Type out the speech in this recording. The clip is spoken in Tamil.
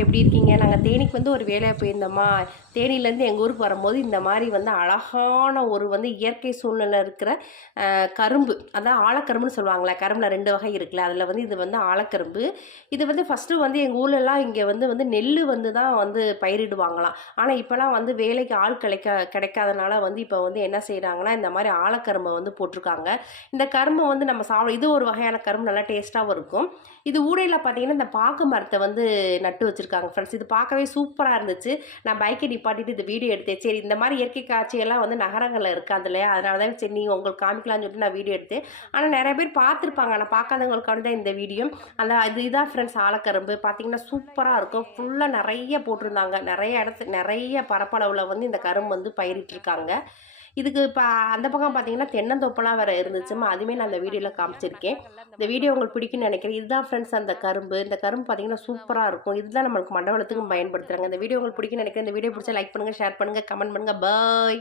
எல்லோரும் எப்படி இருக்கீங்க? நாங்கள் தேனிக்கு வந்து ஒரு வேலையாக போயிருந்தோமா, தேனியிலேருந்து எங்கள் ஊருக்கு வரும்போது இந்த மாதிரி வந்து அழகான ஒரு வந்து இயற்கை சூழ்நிலை இருக்கிற கரும்பு, அதான் ஆழக்கரும்புன்னு சொல்லுவாங்களே, கரும்பில் 2 வகை இருக்குல்ல, அதில் வந்து இது வந்து ஆழக்கரும்பு. இது வந்து ஃபஸ்ட்டு வந்து எங்கள் ஊர்லலாம் இங்கே வந்து வந்து நெல் வந்து தான் வந்து பயிரிடுவாங்களாம். ஆனால் இப்போலாம் வந்து வேலைக்கு ஆள் கிடைக்காதனால வந்து இப்போ வந்து என்ன செய்கிறாங்கன்னா, இந்த மாதிரி ஆழக்கரும்பை வந்து போட்டிருக்காங்க. இந்த கரும்பை வந்து நம்ம இது ஒரு வகையான கரும்பு, நல்லா டேஸ்ட்டாகவும் இருக்கும். இது ஊடையில் பார்த்தீங்கன்னா இந்த பாக்கு மரத்தை வந்து நட்டு வச்சுருக்காங்க ஃப்ரெண்ட்ஸ். இது பார்க்கவே சூப்பராக இருந்துச்சு. நான் பைக்கை நிப்பாட்டிட்டு இந்த வீடியோ எடுத்தேன். சரி, இந்த மாதிரி இயற்கை காட்சியெல்லாம் வந்து நகரங்களில் இருக்காது இல்லையா, அதனால தான் சரி நீங்கள் உங்களுக்கு காமிக்கலாம்னு சொல்லிட்டு நான் வீடியோ எடுத்தேன். ஆனால் நிறைய பேர் பார்த்துருப்பாங்க, ஆனால் பார்க்காதவங்களுக்காண்டி தான் இந்த வீடியோ. இதுதான் ஃப்ரெண்ட்ஸ் ஆழக்கரும்பு. பார்த்தீங்கன்னா சூப்பராக இருக்கும். ஃபுல்லாக நிறைய போட்டிருந்தாங்க. நிறைய பரப்பளவில் வந்து இந்த கரும்பு வந்து பயிரிட்டிருக்காங்க. இதுக்கு இப்போ அந்த பக்கம் பார்த்தீங்கன்னா தென்னந்தோப்பெல்லாம் வேறு இருந்துச்சுமா, அதுவுமே நான் அந்த வீடியோவில் காமிச்சிருக்கேன். இந்த வீடியோ உங்களுக்கு பிடிக்குன்னு நினைக்கிறேன். இதுதான் ஃப்ரெண்ட்ஸ் அந்த கரும்பு. இந்த கரும்பு பார்த்தீங்கன்னா சூப்பராக இருக்கும். இதுதான் நம்மளுக்கு மண்டபத்துக்கும் பயன்படுத்துகிறாங்க. இந்த வீடியோ உங்களுக்கு பிடிக்குன்னு நினைக்கிறேன். இந்த வீடியோ பிடிச்சா லைக் பண்ணுங்கள், ஷேர் பண்ணுங்கள், கமெண்ட் பண்ணுங்கள். பாய்.